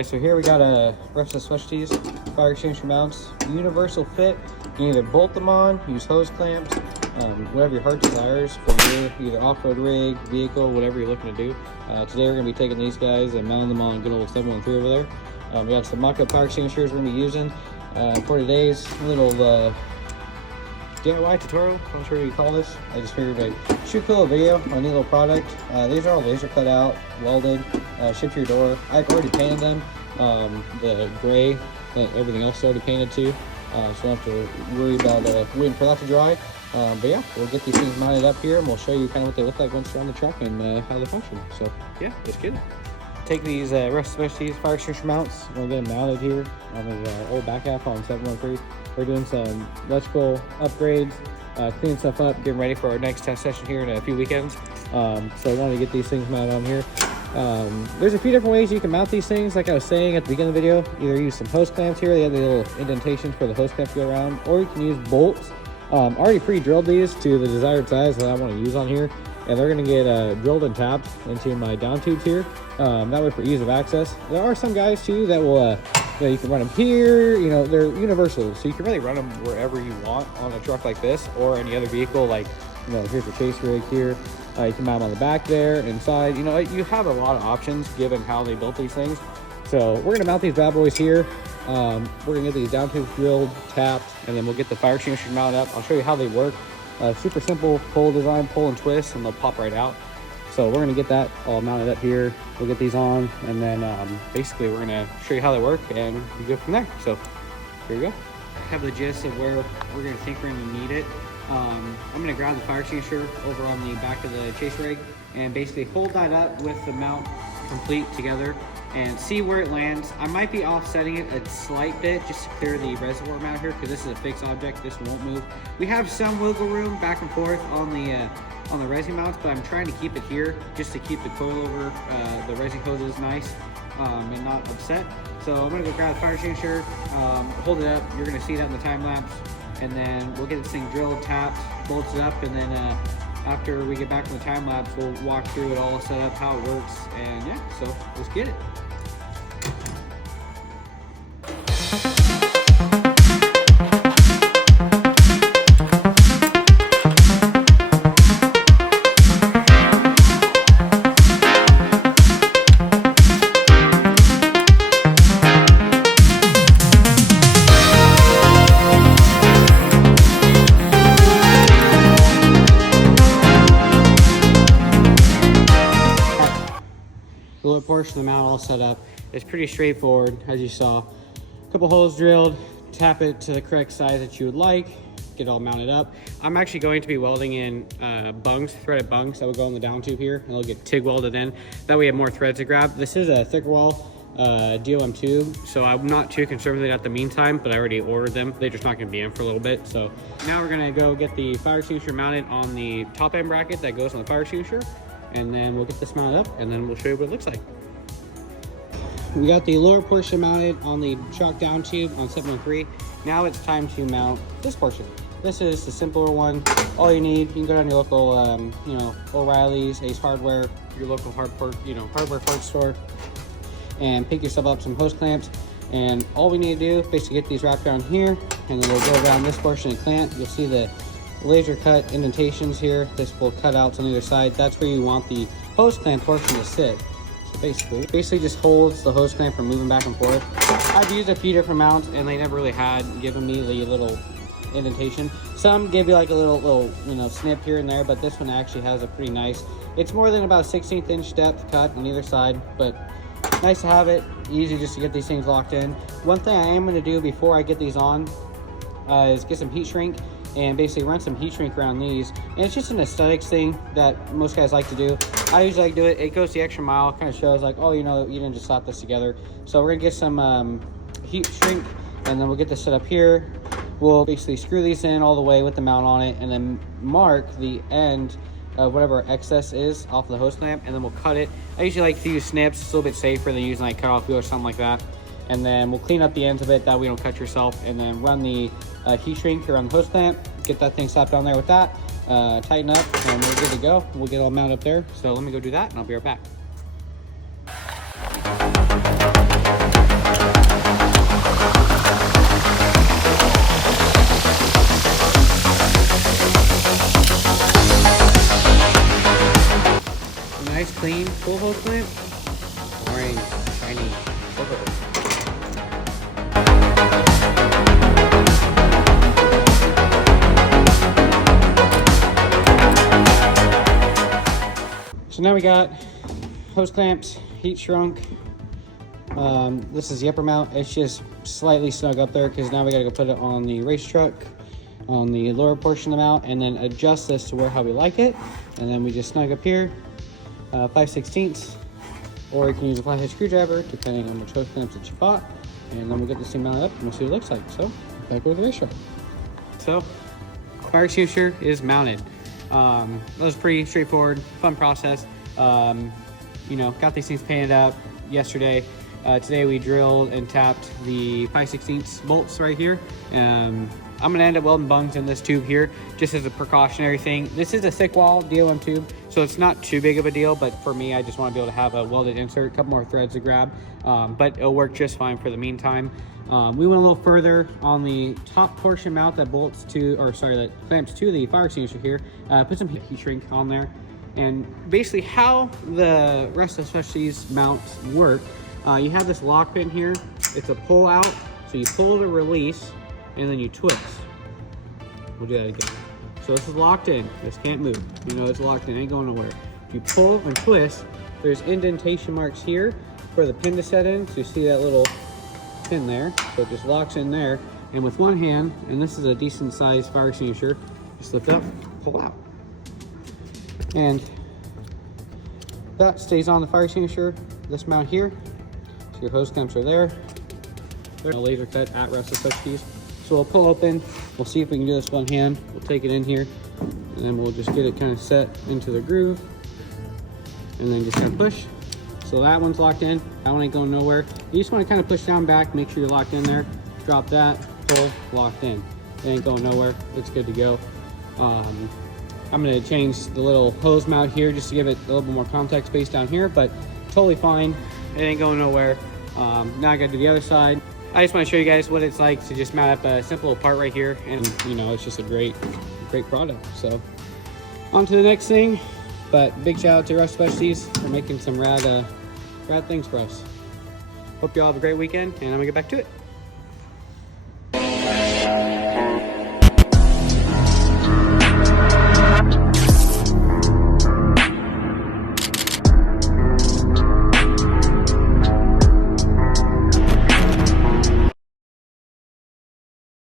guys, so here we got a Ruffstuff Specialties fire extinguisher mounts, universal fit. You can either bolt them on, use hose clamps, whatever your heart desires for your either off-road rig, vehicle, whatever you're looking to do. Today we're going to be taking these guys and mounting them on good old 713 over there. We got some mock-up fire extinguishers we're going to be using for today's little DIY tutorial. I'm not sure what you call this. I just figured I'd shoot a little video on a new little product. These are all laser cut out, welded, shipped to your door. I've already painted them. The gray, everything else is already painted too. So I don't have to worry about waiting for that to dry. But yeah, we'll get these things mounted up here and we'll show you kind of what they look like once they're on the truck and how they function. So yeah, let's get it. Take these Ruffstuff Specialties fire extinguisher mounts. We'll get them mounted here on the old back half on 713. We're doing some electrical upgrades, cleaning stuff up, getting ready for our next test session here in a few weekends. So I wanted to get these things mounted on here. There's a few different ways you can mount these things. Like I was saying at the beginning of the video, either use some hose clamps here. They have the little indentations for the hose clamp to go around, or you can use bolts. Already pre-drilled these to the desired size that I want to use on here, and they're going to get drilled and tapped into my down tubes here. That way for ease of access. There are some guys too that will you can run them here. You know, they're universal, so you can really run them wherever you want on a truck like this or any other vehicle. Like, you know, here's your chase rig here. You can mount them on the back there, inside. You know, you have a lot of options given how they built these things. So we're gonna mount these bad boys here. We're gonna get these down tubes drilled, tapped, and then we'll get the fire extinguisher mounted up. I'll show you how they work. Super simple pull design, pull and twist, and they'll pop right out. So we're gonna get that all mounted up here. We'll get these on, and then basically we're gonna show you how they work, and we go from there. So here we go. Have the gist of where we're gonna think we're gonna need it. I'm gonna grab the fire extinguisher over on the back of the chase rig and basically hold that up with the mount complete together and see where it lands. I might be offsetting it a slight bit just to clear the reservoir mount here, because this is a fixed object. This won't move. We have some wiggle room back and forth on the resin mounts, but I'm trying to keep it here just to keep the coilover, the resin hoses nice and not upset. So I'm gonna go grab the fire extinguisher, hold it up. You're gonna see that in the time lapse, and then we'll get this thing drilled, tapped, bolted up, and then after we get back from the time lapse, we'll walk through it all, set up how it works, and yeah, so let's get it. The lower portion of the mount all set up. It's pretty straightforward, as you saw. A couple holes drilled, tap it to the correct size that you would like, get it all mounted up. I'm actually going to be welding in bungs, threaded bungs that will go on the down tube here, and they'll get TIG welded in. That way you have more threads to grab. This is a thicker wall DOM tube, so I'm not too concerned with it at the meantime, but I already ordered them. They're just not gonna be in for a little bit. So now we're gonna go get the fire extinguisher mounted on the top end bracket that goes on the fire extinguisher, and then we'll get this mounted up, and then we'll show you what it looks like. We got the lower portion mounted on the shock down tube on 713. Now it's time to mount this portion. This is the simpler one. All you need, you can go down to your local, you know, O'Reilly's, Ace Hardware, your local hardware parts store, and pick yourself up some hose clamps. And all we need to do is basically get these wrapped around here, and then we'll go around this portion and clamp. You'll see the laser cut indentations here. This will cut out on either side. That's where you want the hose clamp portion to sit. So basically just holds the hose clamp from moving back and forth. I've used a few different mounts and they never really had given me the little indentation. Some give you like a little you know, snip here and there, but this one actually has a pretty nice, it's more than about 1/16 inch depth cut on either side, but nice to have it. Easy just to get these things locked in. One thing I am going to do before I get these on is get some heat shrink and basically run some heat shrink around these. And it's just an aesthetics thing that most guys like to do. I usually like to do it. It goes the extra mile. Kind of shows like, oh, you know, you didn't just slap this together. So we're gonna get some heat shrink, and then we'll get this set up here. We'll basically screw these in all the way with the mount on it, and then mark the end of whatever excess is off the hose clamp, and then we'll cut it. I usually like to use snips. It's a little bit safer than using like cut off wheel or something like that. And then we'll clean up the ends of it, that way you don't cut yourself, and then run the heat shrink around the hose clamp, get that thing slapped on there with that, tighten up, and we're good to go. We'll get it all mounted up there. So let me go do that, and I'll be right back. So now we got hose clamps, heat shrunk. This is the upper mount. It's just slightly snug up there because now we gotta go put it on the race truck on the lower portion of the mount and then adjust this to how we like it. And then we just snug up here, 5/16, or you can use a flathead screwdriver depending on which hose clamps that you bought. And then we'll get this thing mounted up and we'll see what it looks like. So back with the race truck. So fire extinguisher is mounted. That was pretty straightforward, fun process. You know, got these things painted up yesterday. Today we drilled and tapped the 5/16 bolts right here. I'm gonna end up welding bungs in this tube here just as a precautionary thing. This is a thick wall DOM tube, so it's not too big of a deal, but for me, I just wanna be able to have a welded insert, a couple more threads to grab, but it'll work just fine for the meantime. We went a little further on the top portion mount that bolts to, or sorry, that clamps to the fire extinguisher here. Put some heat shrink on there. And basically how the Ruffstuff Specialties mounts work, you have this lock pin here. It's a pull out, so you pull to release, and then you twist. We'll do that again. So this is locked in. This can't move. You know it's locked in. It ain't going nowhere. If you pull and twist, there's indentation marks here for the pin to set in. So you see that little pin there. So it just locks in there. And with one hand, and this is a decent sized fire extinguisher, just lift up, pull out. And that stays on the fire extinguisher. This mount here. So your hose clamps are there. There's a laser cut at Ruffstuff Specialties. So we'll pull open, we'll see if we can do this one hand. We'll take it in here, and then we'll just get it kind of set into the groove, and then just kind of push. So that one's locked in, that one ain't going nowhere. You just want to kind of push down back, make sure you're locked in there. Drop that, pull, locked in. It ain't going nowhere, it's good to go. I'm gonna change the little hose mount here just to give it a little bit more contact space down here, but totally fine. It ain't going nowhere. Now I gotta do the other side. I just want to show you guys what it's like to just mount up a simple part right here, and you know it's just a great product. So on to the next thing, but big shout out to Ruffstuff Specialties for making some rad things for us. Hope you all have a great weekend, and I'm gonna get back to it.